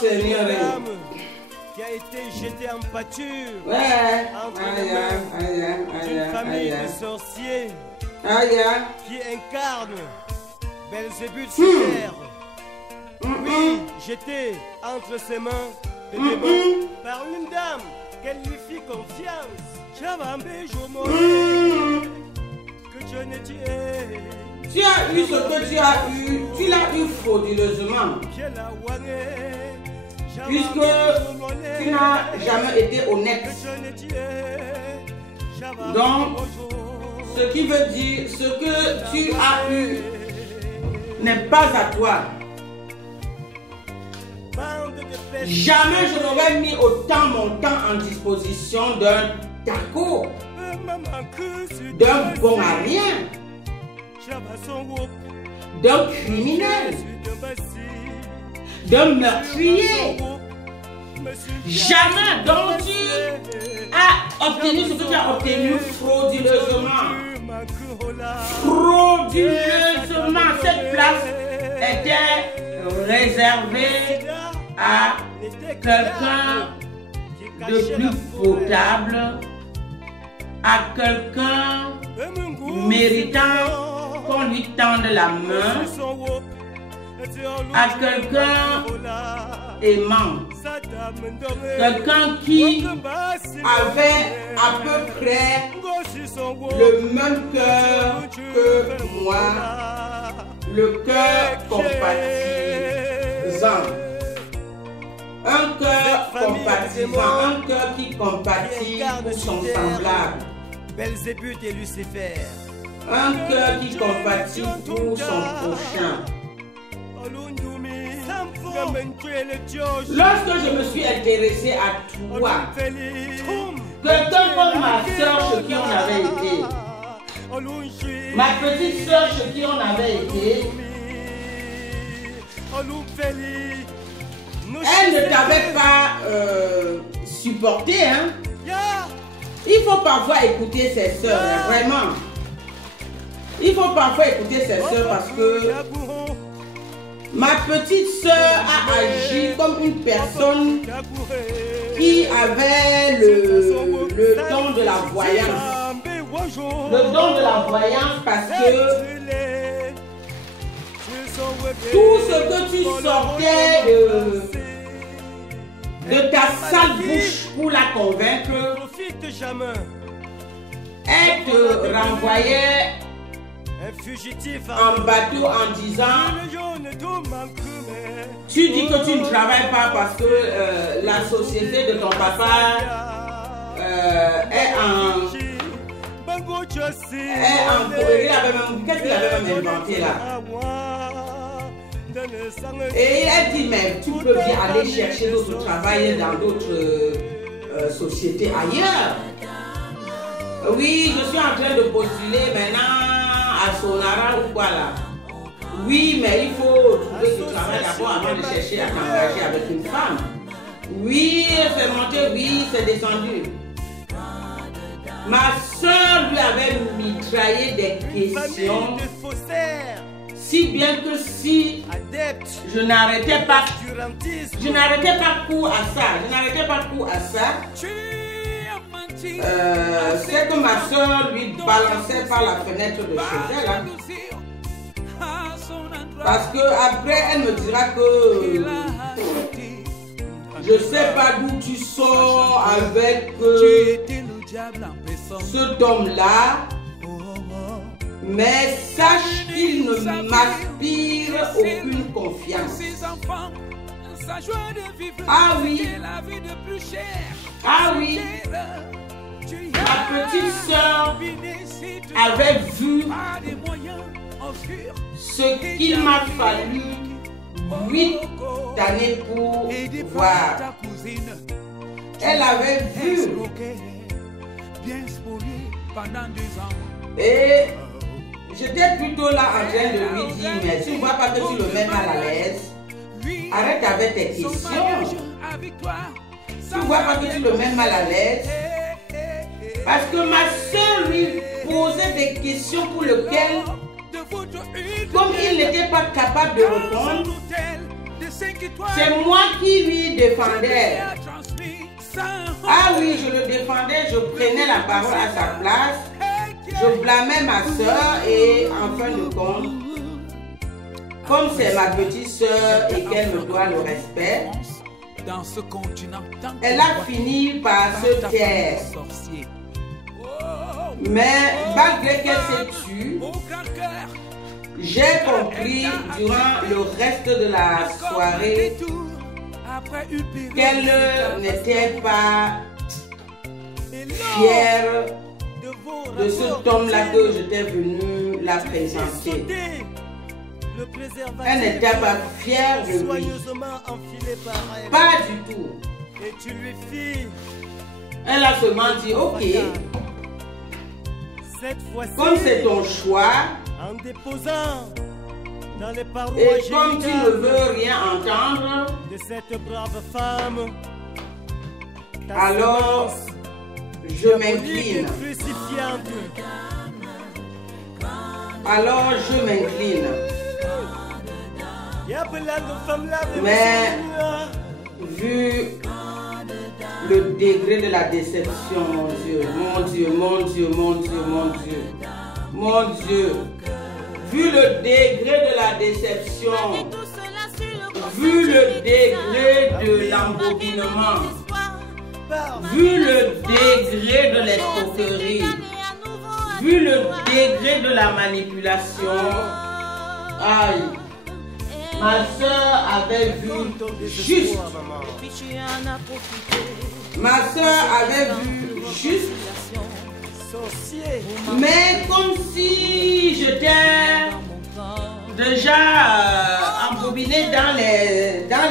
Seigneur. Qui a été jeté en pâture Ouais. entre les mains d'une famille de sorciers qui incarne Belzébuth sur terre. Oui, j'étais entre ses mains de démons par une dame qu'elle lui fit confiance. J'avais que Dieu ne tué. Tu as eu ce que tu as eu, tu l'as eu frauduleusement. Puisque tu n'as jamais été honnête. Donc, ce qui veut dire, ce que tu as eu n'est pas à toi. Jamais je n'aurais mis autant mon temps en disposition d'un taco, d'un bon à rien, d'un criminel, d'un meurtrier. Jamais. Donc tu as obtenu ce que tu as obtenu frauduleusement. Frauduleusement. Cette place était réservée à quelqu'un de plus potable, à quelqu'un méritant qu'on lui tende la main, à quelqu'un aimant, quelqu'un qui avait à peu près le même cœur que moi, le cœur compatissant. Un cœur compatissant, un cœur qui compatit pour son semblable. Belzébuth et Lucifer. Un cœur qui compatit pour son prochain. Lorsque je me suis intéressé à toi, quelqu'un comme ma soeur chez qui on avait été, ma petite soeur chez qui on avait été, elle ne t'avait pas supporté, hein? Il faut parfois écouter ses soeurs, vraiment. Il faut parfois écouter ses soeurs parce que ma petite soeur a agi comme une personne qui avait le don de la voyance. Le don de la voyance parce que tout ce que tu sortais de ta sale bouche pour la convaincre, elle te renvoyait en bateau en disant: tu dis que tu ne travailles pas parce que la société de ton papa est en... Qu'est-ce qu'il avait même inventé là? Et il a dit: mais tu peux bien aller chercher d'autres travail dans d'autres sociétés ailleurs. Oui, je suis en train de postuler maintenant à Sonara ou quoi là. Oui, mais il faut trouver ce travail d'abord avant de chercher à t'engager avec une femme. Oui, c'est monté, oui, c'est descendu. Ma soeur lui avait mitraillé des questions, si bien que si je n'arrêtais pas coup à ça, c'est que ma soeur lui balançait par la fenêtre de chez elle. Hein. Parce que après elle me dira que je sais pas d'où tu sors avec cet homme-là, mais sache qu'il ne m'inspire aucune confiance. Ah oui, ah oui, ma petite soeur avait vu ce qu'il m'a fallu 8 années pour voir. Elle avait vu. Et j'étais plutôt là en train de lui dire: mais tu ne vois pas que tu le mets mal à l'aise? Arrête avec tes questions. Tu ne vois pas que tu le mets mal à l'aise? Parce que ma soeur lui posait des questions pour lesquelles, comme il n'était pas capable de répondre, C'est moi qui lui défendais. Ah oui, je le défendais, je prenais la parole à sa place, je blâmais ma soeur et en fin de compte, comme c'est ma petite soeur et qu'elle me doit le respect, elle a fini par se taire. Mais malgré qu'elle s'est tue, j'ai compris durant le reste de la soirée qu'elle n'était pas fière de ce homme-là que j'étais venu la présenter. Elle n'était pas fière de lui. Pas du tout. Elle a seulement dit, ok, comme c'est ton choix, et comme tu ne veux rien entendre, de cette brave femme, alors je m'incline. Alors je m'incline. Mais vu le degré de la déception, mon Dieu, mon Dieu, mon Dieu, mon Dieu, mon Dieu, mon Dieu, vu le degré de la déception, vu le degré de l'embobinement, vu le degré de l'escroquerie, vu le degré de la manipulation, aïe, ma soeur avait vu juste. Ma soeur avait vu juste. Mais comme si j'étais déjà embobinée dans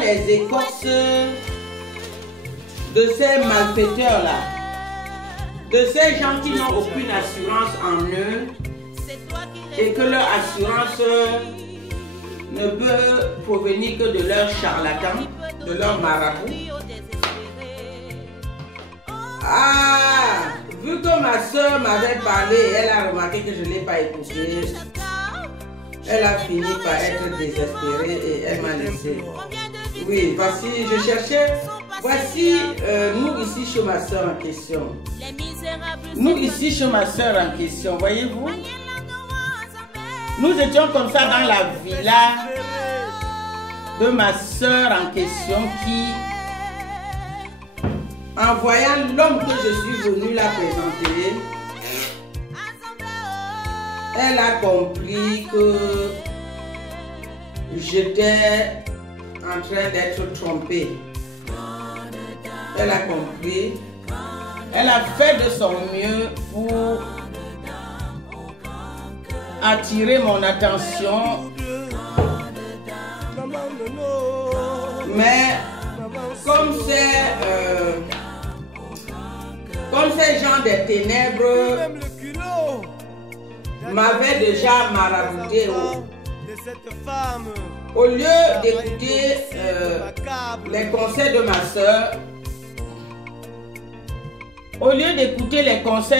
les écorces de ces malfaiteurs-là, de ces gens qui n'ont aucune assurance en eux et que leur assurance ne peut provenir que de leurs charlatans, de leurs marabouts. Ah, vu que ma soeur m'avait parlé, elle a remarqué que je ne l'ai pas écoutée. Elle a fini par être désespérée et elle m'a laissé. Oui, voici, je cherchais. Voici nous ici chez ma soeur en question. Nous ici chez ma soeur en question, voyez-vous? Nous étions comme ça dans la villa de ma soeur en question qui, en voyant l'homme que je suis venu la présenter, elle a compris que j'étais en train d'être trompée. Elle a compris. Elle a fait de son mieux pour attirer mon attention. Mais comme ces gens des ténèbres m'avaient déjà marabouté, au lieu d'écouter les conseils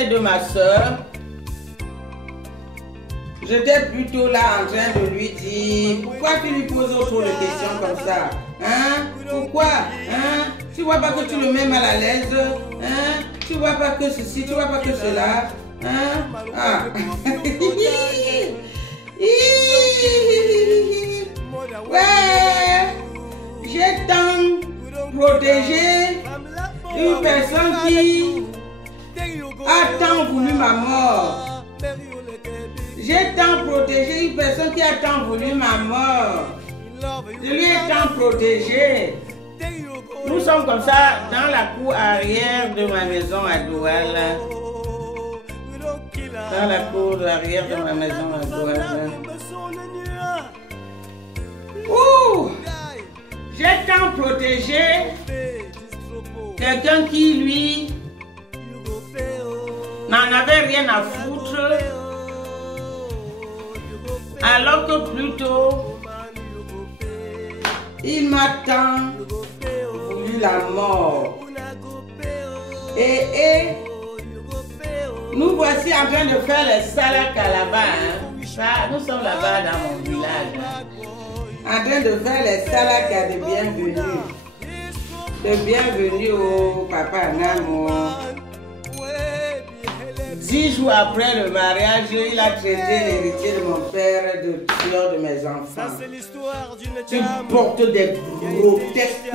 de ma soeur, j'étais plutôt là en train de lui dire, pourquoi tu lui poses trop de questions comme ça? Hein? Pourquoi? Hein? Tu vois pas que tu le mets mal à l'aise? Hein? Tu vois pas que ceci, tu vois pas que cela? Hein? Ah. Ouais, j'ai tant protégé une personne qui a tant voulu ma mort. J'ai tant protégé une personne qui a tant voulu ma mort. Je lui ai tant protégé. Nous sommes comme ça dans la cour arrière de ma maison à Douala. Dans la cour arrière de ma maison à Douala. Ouh! J'ai tant protégé quelqu'un qui, lui, n'en avait rien à foutre, alors que plutôt, il m'a tant voulu la mort. Et nous voici en train de faire les salaks là-bas. Hein. Nous sommes là-bas dans mon village. Hein. En train de faire les salades de bienvenue. De bienvenue au papa Namo. 10 jours après le mariage, il a traité l'héritier de mon père de tueur de mes enfants. Tu portes des grotesques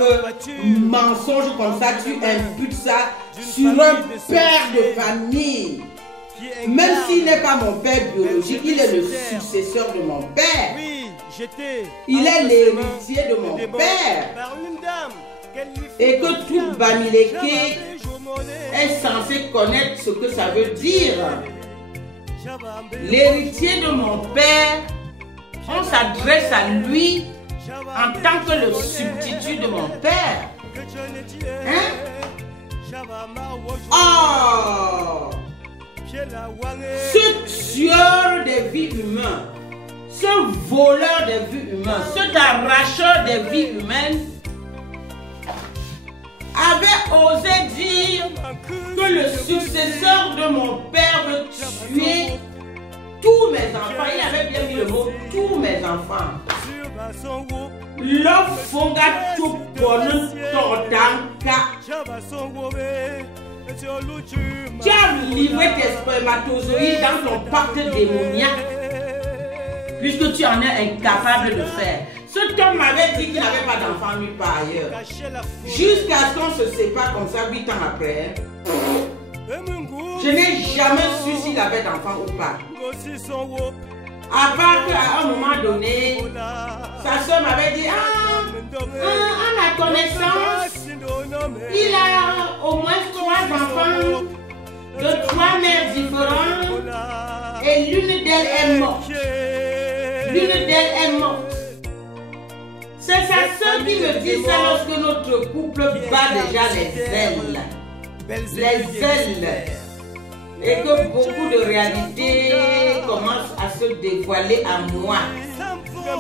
mensonges comme ça, tu imputes ça sur un père de famille. Même s'il n'est pas mon père biologique, il est le successeur de mon père. Il est l'héritier de mon père. Et que tout Bamileke est censé connaître ce que ça veut dire. L'héritier de mon père, on s'adresse à lui en tant que le substitut de mon père. Hein? Oh! Ce tueur des vies humaines, ce voleur des vies humaines, cet arracheur des vies humaines avait osé dire que le successeur de mon père veut tuer tous mes enfants. Il avait bien mis le mot tous mes enfants. Le fonga tout bonne tordanka. Tu as livré tes spermatozoïdes dans ton pacte démoniaque puisque tu en es incapable de faire. Cet homme m'avait dit qu'il n'avait pas d'enfant nulle part ailleurs. Jusqu'à ce qu'on se sépare comme ça 8 ans après. Je n'ai jamais su s'il avait d'enfant ou pas. À part qu'à un moment donné, sa soeur m'avait dit, à ma connaissance, il a au moins 3 enfants de 3 mères différentes et l'une d'elles est morte. L'une d'elles est morte. C'est sa soeur qui me dit ça lorsque notre couple bat déjà les ailes. Les ailes. Et que beaucoup de réalités commencent à se dévoiler à moi.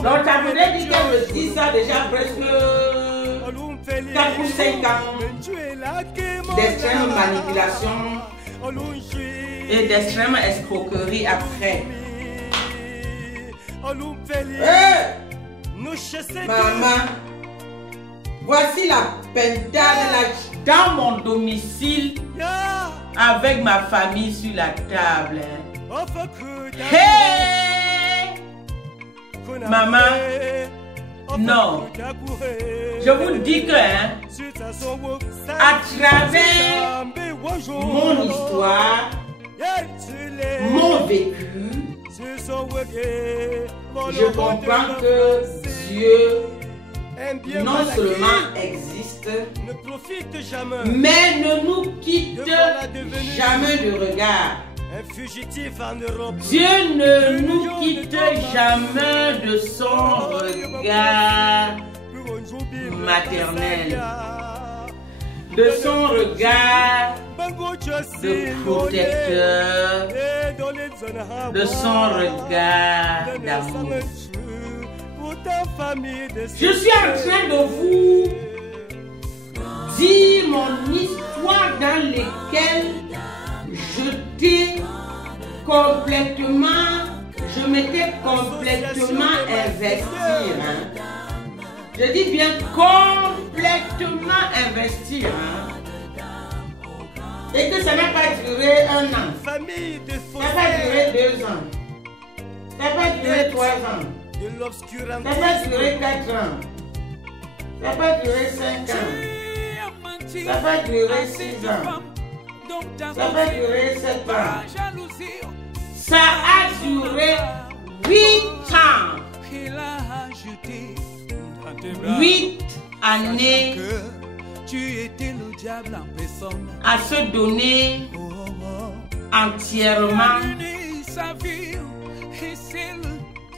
Donc ça voudrait dire qu'elle me dit ça déjà presque 4 ou 5 ans d'extrême manipulation et d'extrême escroquerie après. Maman, voici la pentade dans mon domicile avec ma famille sur la table. Hey! Maman, non. Je vous dis que à travers mon histoire, mon vécu, je comprends que Dieu non seulement existe, mais ne nous quitte jamais de regard. Dieu ne nous quitte jamais de son regard maternel, de son regard de protecteur, de son regard d'amour. Je suis en train de vous dire mon histoire dans laquelle je m'étais complètement investi. Je dis bien complètement investi. Et que ça n'a pas duré 1 an. Ça n'a pas duré 2 ans. Ça n'a pas duré 3 ans. Ça n'a pas duré 4 ans. Ça n'a pas duré 5 ans. Ça n'a pas duré 6 ans. Ça n'a pas duré 7 ans. Ça a duré 8 ans. 8 années à se donner entièrement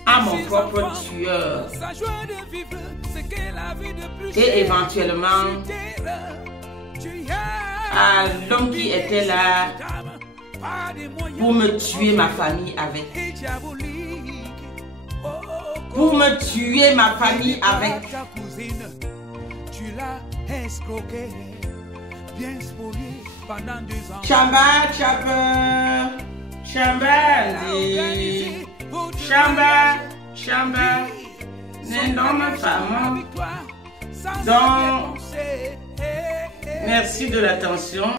à mon propre tueur et éventuellement à l'homme qui était là pour me tuer ma famille avec. Pour me tuer ma famille avec. Chamba, chapa, chamba, chamba, chamba, un homme, femme. Donc, merci de l'attention.